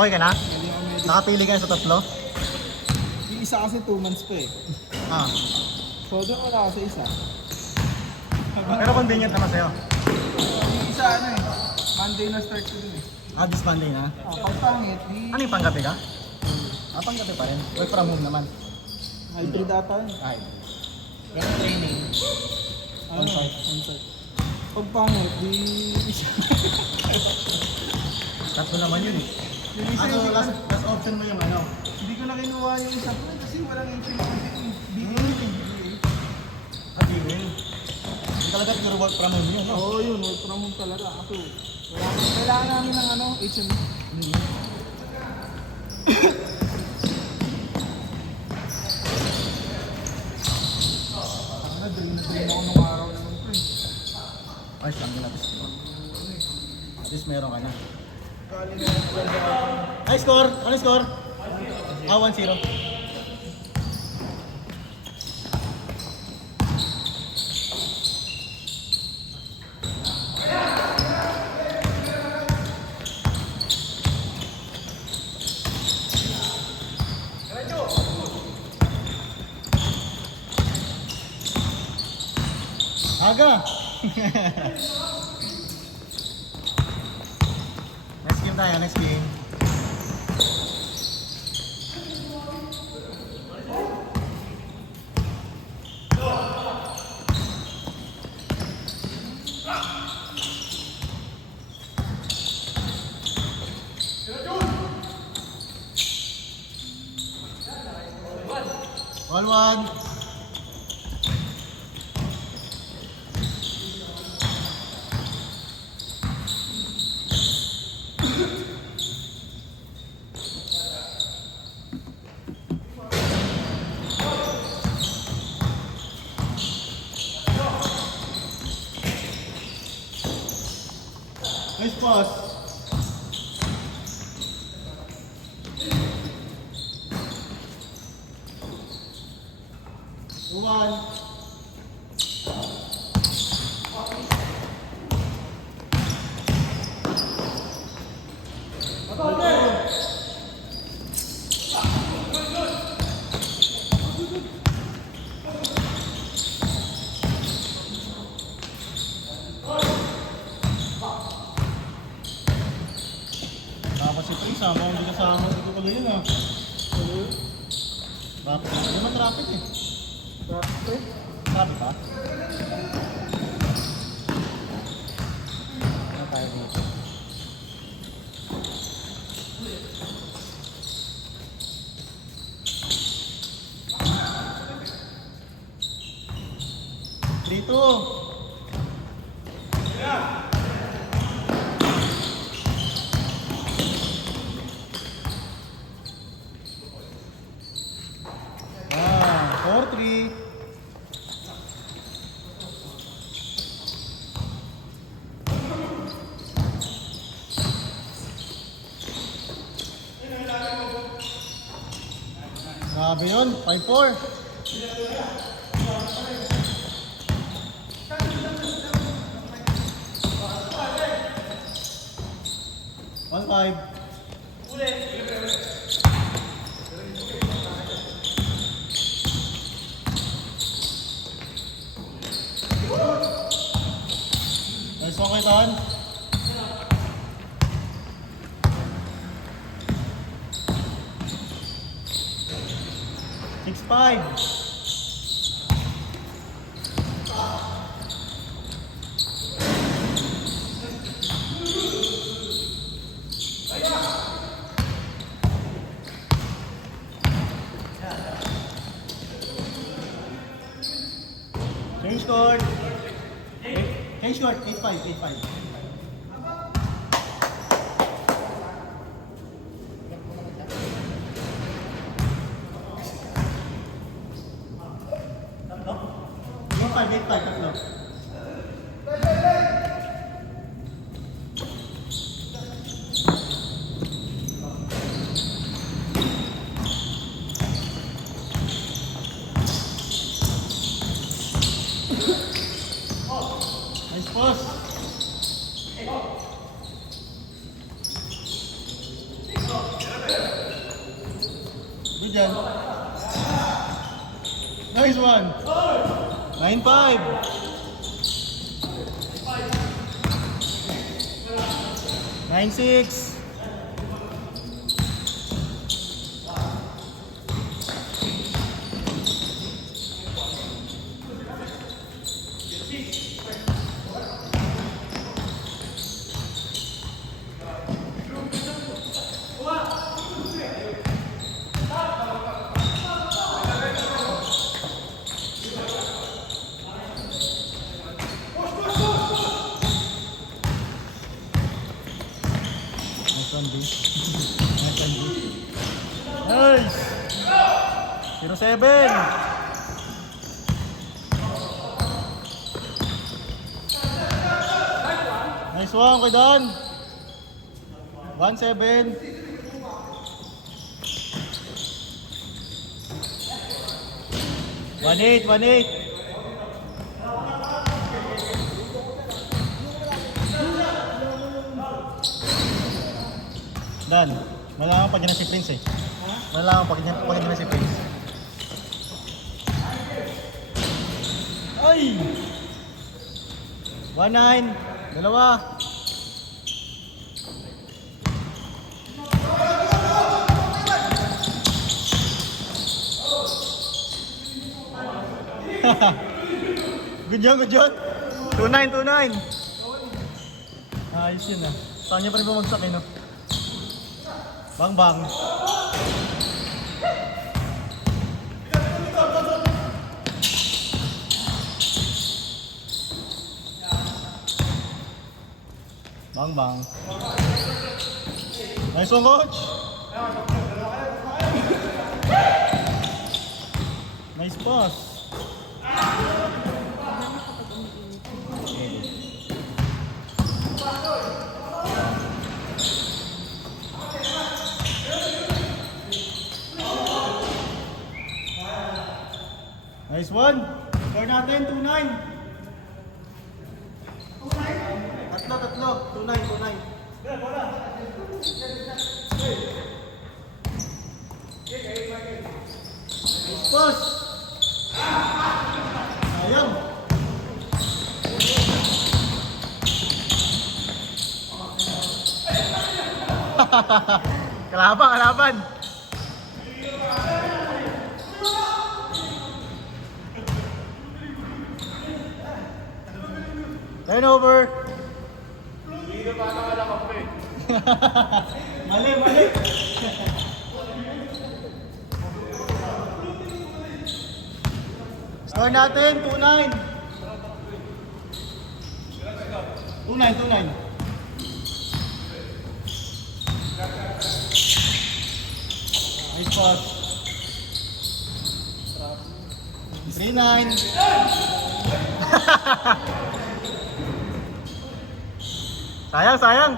Okay ka na? Hindi ako medic. Nakapili ka na sa tatlo? Yung isa kasi 2 months pa eh. Ah. So doon wala kasi isa. Pero convenient naman sa'yo. Yung isa ano eh. Monday na start ko dun eh. Ah, this Monday na. Pag pangit, di... Ano yung panggabi ka? Ah, panggabi pa rin. Work from home naman. Hybrid ata yun. Ay. Pero training. Ano? On-site. On-site. Pag pangit, di... Tatlo naman yun eh. Yung isa Ano, hindi ko- last option mo yung ano? Hindi ko na kinuha yung isa ko kasi walang entry content eh. BA. Ah, viewing. Yung talaga siguro work from home yun, no? Oo yun, work from home talaga. Ako, kailangan namin ng ano, HME. Ano, drain na drain ako nung araw naman ko eh. Ay, saan ginapis ko? At least meron ka na. Kali na yung talaga. Ay, score! Ano yung score? Ah, 1-0. Aga! Next game tayo, next game. Ball one. Nice pass. One. Dapat si Prince, sama hindi kasama dito pala yun ah. Traffic. Hindi naman traffic eh. Traffic? Sabi ba? Ano tayo dito? Dito! Ah, 4-3. Grabe yun, 5-4. One five. Nice one kay Tan. Six five. Change scored. Change scored. 8-5. 8-5. Yung 5-8-5 tatlo. Nice pass. dyan. Nice one. 9-5. 9-6. Nice one, B. Nice one, B. Nice! 0-7. Nice one, kay Don. 1-7. 1-8, 1-8. Dan, malaman pag na si Prince eh. Malaman pag na si Prince. Ay! 1-9. Dalawa. Good job, good job. 2-9, 2-9. Ayos yun ah. Saan niya pa rin bumagsak eh no? Bang bang. Bang bang. Nice one, coach. Nice pass. Nice one. Score natin, 2-9. Tatlo. 2-9. Nice pass. Sayang. Kalaban. Turnover. Hindi pa na wala kape. Mali. Score natin 2-9. 2-9. Nice pass. 3-9. Sayang.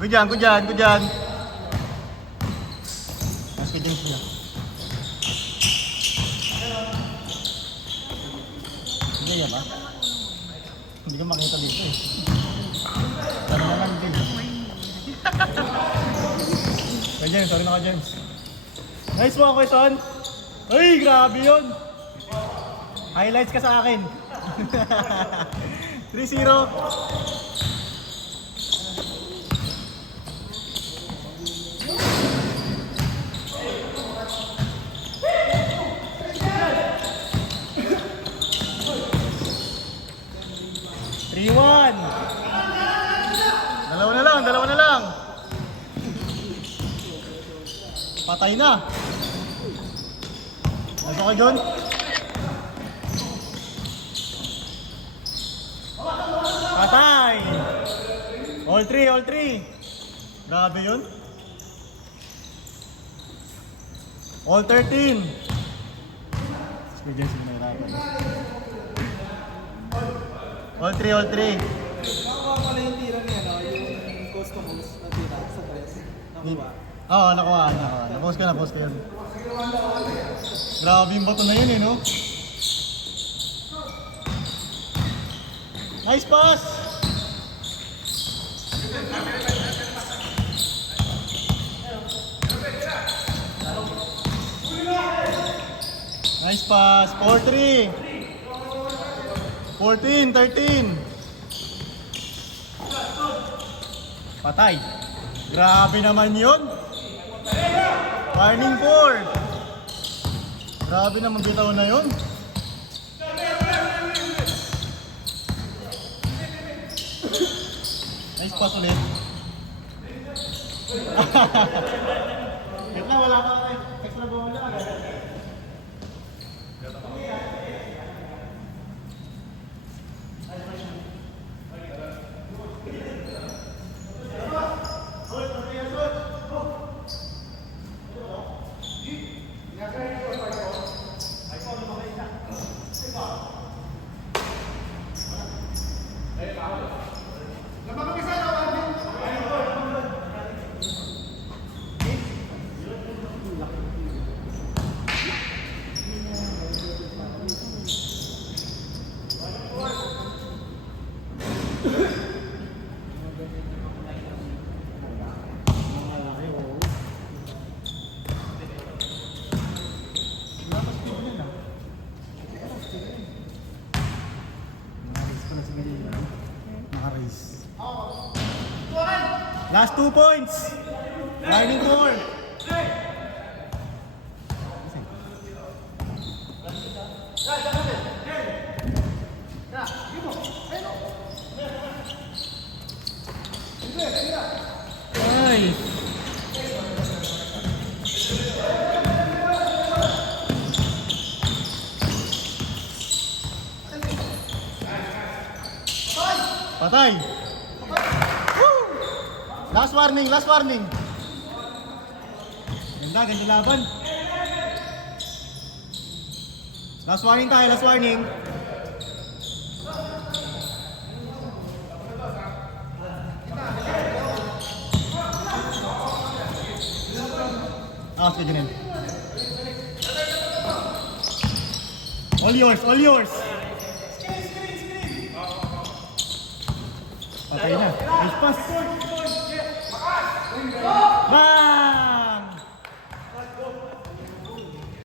Good dyan. Mas kejeng sila. Hindi yan ba? Hindi ka makita dito eh. Ano naman din. Kay James, sorry na ka James. Nice one, Quezon. Ay, grabe yun. Highlights ka sa akin. 3-0. Dalawa na lang. Patay na. Nasa ka, John? Patay. All three. Grabe yun. All 13. Experience na nahirapan. All three. Nakuha pala yung tira niya, no? Yung customers na tira sa press. Nakuha. Oo, nakuha. Napost ko yun. Grabe yung bato na yun eh, no? Nice pass! Nice pass. 4-3. 14, 13. Patay. Grabe naman yun. Warning 4. Grabe naman bitaw na yun. Nice pass ulit. Wait lang, wala pa. Extra ball na agad. Last 2 points. Lining 4. Ay. Patay. Last warning, last warning. Ganda, ganda laban. Last warning tayo, last warning. Ah, sige din. All yours, all yours. Patay na. Nice pass. Bye!